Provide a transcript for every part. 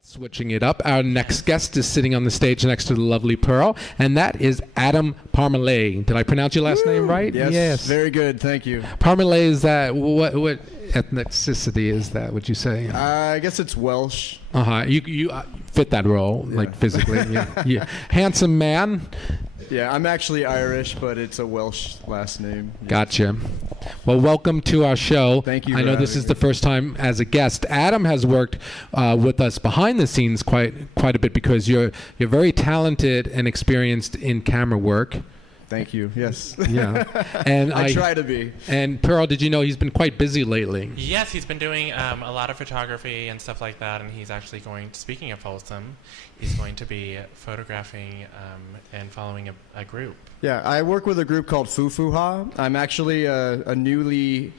Switching it up, our next guest is sitting on the stage next to the lovely Pearl, and that is Adam Parmalee. Did I pronounce your last name right? Yes. Very good, thank you. Parmalee, is that what ethnicity is that? Would you say? I guess it's Welsh. You fit that role, like physically. Yeah. Handsome man. Yeah, I'm actually Irish, but it's a Welsh last name. Yeah. Gotcha. Well, welcome to our show. Thank you. I know this is the first time as a guest. Adam has worked with us behind the scenes quite a bit because you're very talented and experienced in camera work. Thank you. Yes. Yeah. And I try to be. And Pearl, did you know he's been quite busy lately? Yes, he's been doing a lot of photography and stuff like that, and he's actually speaking of Folsom, he's going to be photographing and following a group. Yeah, I work with a group called Fufuha. I'm actually a newly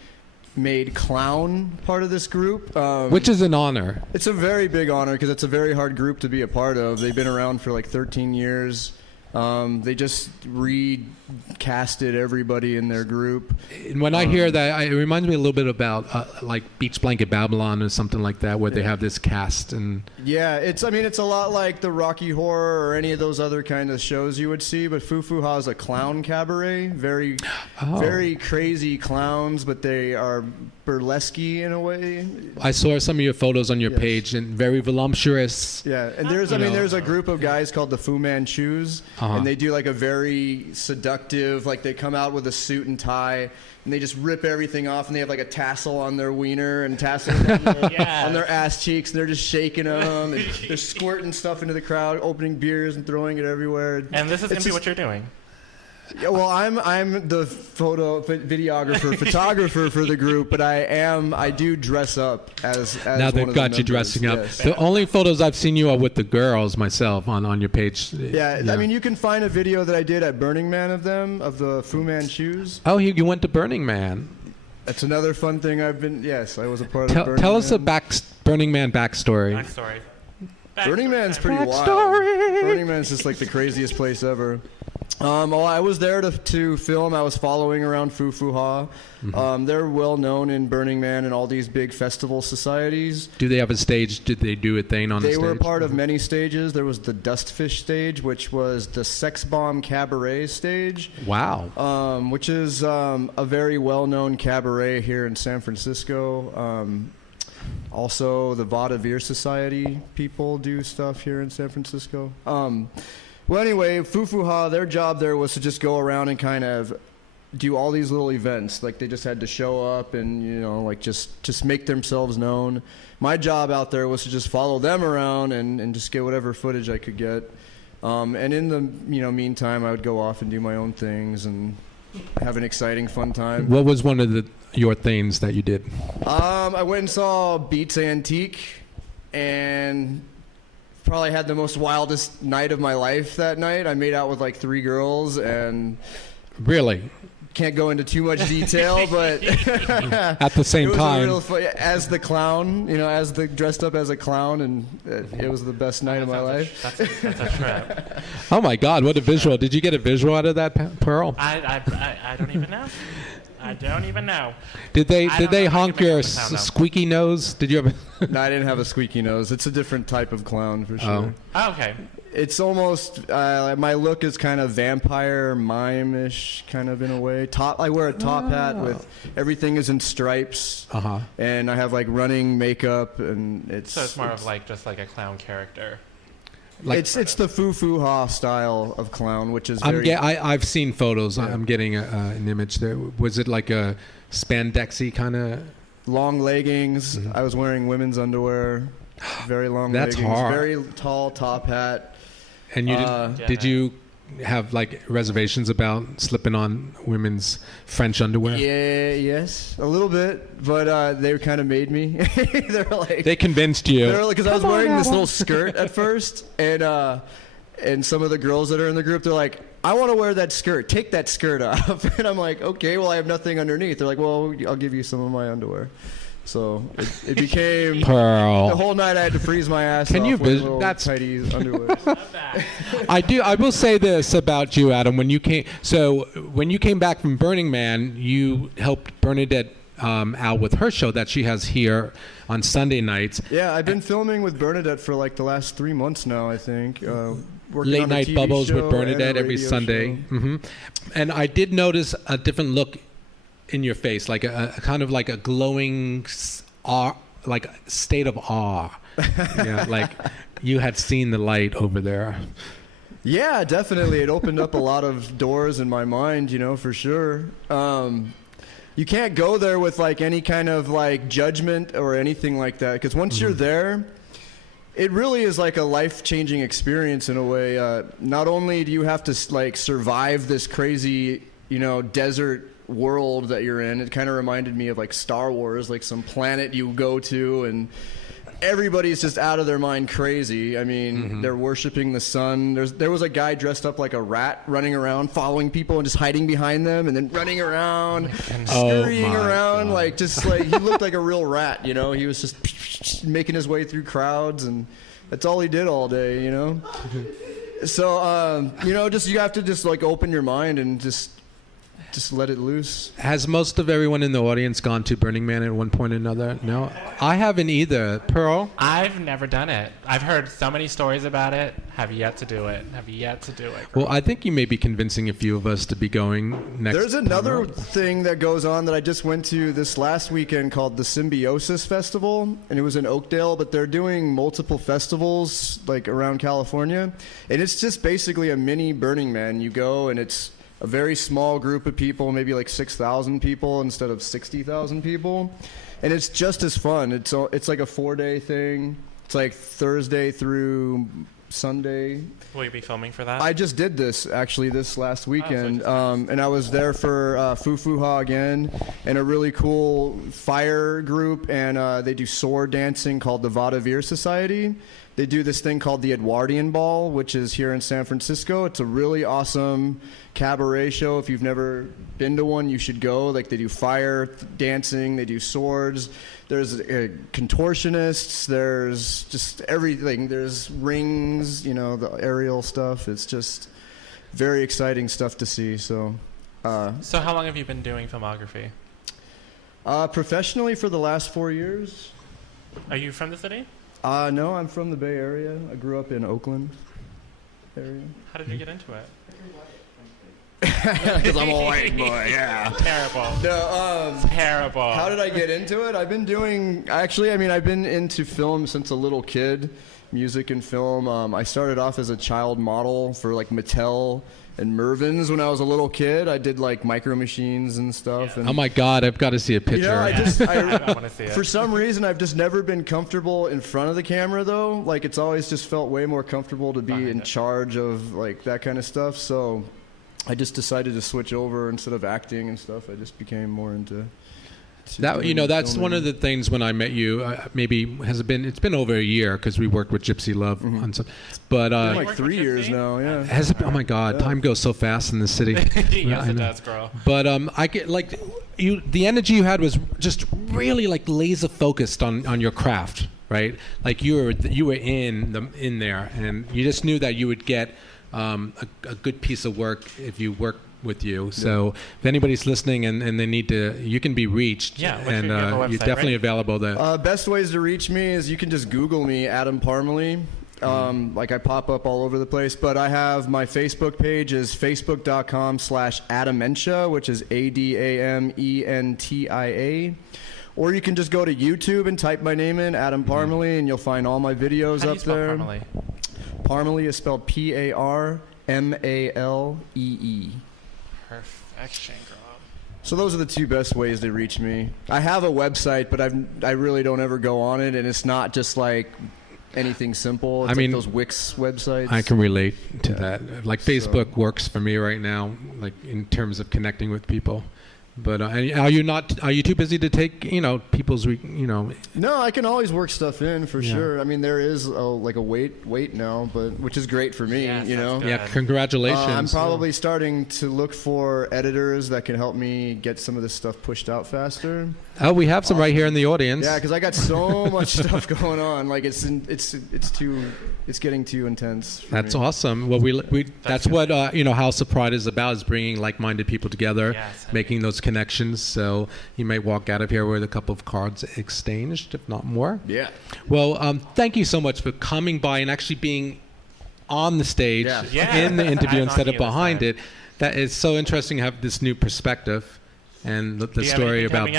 made clown part of this group. Which is an honor. It's a very big honor because it's a very hard group to be a part of. They've been around for like 13 years. They just recasted everybody in their group. And when I hear that, it reminds me a little bit about like Beach Blanket Babylon or something like that, where they have this cast. And yeah, it's a lot like the Rocky Horror or any of those other kind of shows you would see. But Fufuha is a clown cabaret, very crazy clowns, but they are burlesque in a way. I saw some of your photos on your page, and very voluptuous. Yeah, and there's a group of guys called the Fu Manchus. And they do like a very seductive, like they come out with a suit and tie, and they just rip everything off, and they have like a tassel on their wiener and tassels on their ass cheeks, and they're just shaking them, and they're squirting stuff into the crowd, opening beers and throwing it everywhere. And this is going to be what you're doing. Yeah, well, I'm the videographer, photographer for the group, but I do dress up as now they've got you dressing up. Yes. The only photos I've seen you are with the girls myself on your page. Yeah, I mean, you can find a video that I did at Burning Man of the Fu Manchus. Oh, you went to Burning Man. That's another fun thing Yes, I was a part of Burning Man. Tell us a Burning Man backstory. Burning Man's pretty wild. Burning Man's just like the craziest place ever. I was there to film. I was following around Fufuha. They're well known in Burning Man and all these big festival societies. Do they have a stage? Did they do a thing on the stage? They were part of many stages. There was the Dustfish stage, which was the Sex Bomb Cabaret stage. Wow. Which is a very well-known cabaret here in San Francisco. Also, the Vaudeville Society people do stuff here in San Francisco. Well, anyway, Fufuha, their job there was to just go around and kind of do all these little events. Like, they just had to show up and, like just make themselves known. My job out there was to just follow them around and just get whatever footage I could get. And in the, meantime, I would go off and do my own things and have an exciting, fun time. What was one of your things that you did? I went and saw Beats Antique and probably had the most wildest night of my life that night. I made out with like 3 girls and... Really? Can't go into too much detail, but... At the same time. It was a real fun, as the clown, dressed up as a clown, and it was the best night of my life. That's a trip. Oh my God, what a visual. Did you get a visual out of that, Pearl? I don't even know. I don't even know. Did they honk your squeaky nose? Did you ever? No, I didn't have a squeaky nose. It's a different type of clown for sure. Oh, okay. It's almost my look is kind of vampire mime-ish, kind of in a way. I wear a top hat with everything is in stripes, and I have like running makeup, and so it's more of like just like a clown character. Like it's the Fufuha style of clown, which is very... I've seen photos. Yeah. I'm getting an image there. Was it like a spandexy kind of... Long leggings. I was wearing women's underwear. Very long That's leggings. Hard. Very tall top hat. And you did you have like reservations about slipping on women's French underwear? Yeah, yes, a little bit, but they kind of made me. They convinced you. Because I was wearing this little skirt at first, and some of the girls that are in the group, they're like, I want to wear that skirt. Take that skirt off. And I'm like, okay, well, I have nothing underneath. They're like, well, I'll give you some of my underwear. So it became Pearl. The whole night I had to freeze my ass Can off you with little tidy underwear. I will say this about you, Adam. When you came back from Burning Man, you helped Bernadette out with her show that she has here on Sunday nights. Yeah, I've been filming with Bernadette for like the last 3 months now, I think. Late Night TV Bubbles show with Bernadette and a every radio Sunday. show. And I did notice a different look in your face, like a kind of like a glowing awe, like state of awe. Yeah, like you had seen the light over there. Yeah, definitely. It opened up a lot of doors in my mind, you know, for sure. You can't go there with like any kind of like judgment or anything like that, because once you're there, it really is like a life-changing experience in a way. Not only do you have to like survive this crazy, you know, desert world that you're in. It kind of reminded me of like Star Wars, like some planet you go to and everybody's just out of their mind crazy. I mean, they're worshiping the sun. There was a guy dressed up like a rat running around, following people and just hiding behind them, and then running around, scurrying around, like just like he looked like a real rat. You know, he was just making his way through crowds, and that's all he did all day. You know, so you know, just you have to just like open your mind and just let it loose. Has most of everyone in the audience gone to Burning Man at one point or another? No? I haven't either. Pearl? I've never done it. I've heard so many stories about it. Have yet to do it. Well, I think you may be convincing a few of us to be going next. There's another thing that goes on that I just went to this last weekend called the Symbiosis Festival, and it was in Oakdale, but they're doing multiple festivals like around California, and it's just basically a mini Burning Man. You go and it's a very small group of people, maybe like 6,000 people instead of 60,000 people. And it's just as fun. It's like a 4-day thing. It's like Thursday through Sunday. Will you be filming for that? I just did this, actually, this last weekend. And I was there for Fufuha again, and a really cool fire group. And they do sword dancing called the Vaudeville Society. They do this thing called the Edwardian Ball, which is here in San Francisco. It's a really awesome cabaret show. If you've never been to one, you should go. Like, they do fire dancing, they do swords. There's contortionists. There's just everything. There's rings, you know, the aerial stuff. It's just very exciting stuff to see. So how long have you been doing filmography? Professionally for the last 4 years. Are you from the city? No, I'm from the Bay Area. I grew up in Oakland area. How did you get into it? Because I'm a white boy, yeah. Terrible. No, terrible. How did I get into it? I've been into film since a little kid, music and film. I started off as a child model for like Mattel and Mervyn's when I was a little kid. I did like Micro Machines and stuff. Yeah. And, oh my God, I've got to see a picture. Yeah, I want to see it. For some reason, I've just never been comfortable in front of the camera though. Like it's always just felt way more comfortable to be in charge of like that kind of stuff. So I just decided to switch over instead of acting and stuff. I just became more into that. You know, that's one of the things when I met you. It's been over a year because we worked with Gypsy Love on some. But like 3 years now. Yeah. Has it been, oh my God, time goes so fast in the city. Yes, it does, girl. But I get like you. The energy you had was just really like laser focused on your craft, right? Like you were in there, and you just knew that you would get a good piece of work if you work with you. So if anybody's listening and they need to, you can be reached. Yeah, and you're definitely available there. Best ways to reach me is you can just Google me, Adam Parmalee. Like I pop up all over the place, but I have my Facebook page is facebook.com/Adamentia, which is ADAMENTIA. Or you can just go to YouTube and type my name in, Adam Parmalee, and you'll find all my videos How do you up spell there. Parmalee? Parmalee is spelled Parmalee. Perfection, girl. So those are the two best ways to reach me. I have a website, but I really don't ever go on it, and it's not just like anything simple. It's like those Wix websites. I can relate to that. Like Facebook works for me right now, like in terms of connecting with people. But are you too busy to take people's No, I can always work stuff in for sure. I mean, there is a wait now, but which is great for me. Yes, Yeah, congratulations. I'm probably starting to look for editors that can help me get some of this stuff pushed out faster. Oh, we have some right here in the audience. Yeah, because I got so much stuff going on. Like it's getting too intense. That's me. awesome. Well, that's what House of Pride is about, is bringing like-minded people together, making those connections. So you may walk out of here with a couple of cards exchanged, if not more. Yeah. Well, thank you so much for coming by and actually being on the stage in the interview instead of behind it. That is so interesting to have this new perspective and the story about.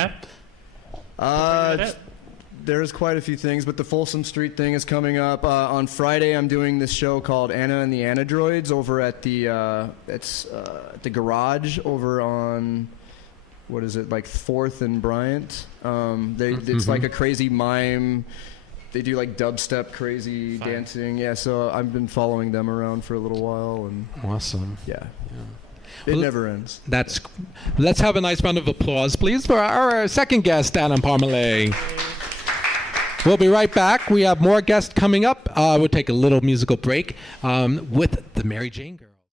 There's quite a few things, but the Folsom Street thing is coming up. On Friday, I'm doing this show called Anna and the Anadroids over at the Garage over on, what is it, like 4th and Bryant. It's like a crazy mime. They do like dubstep, crazy dancing. Yeah, so I've been following them around for a little while. And awesome. Yeah. It never ends. Let's have a nice round of applause, please, for our second guest, Anna Parmalee. We'll be right back. We have more guests coming up. We'll take a little musical break with the Mary Jane Girl.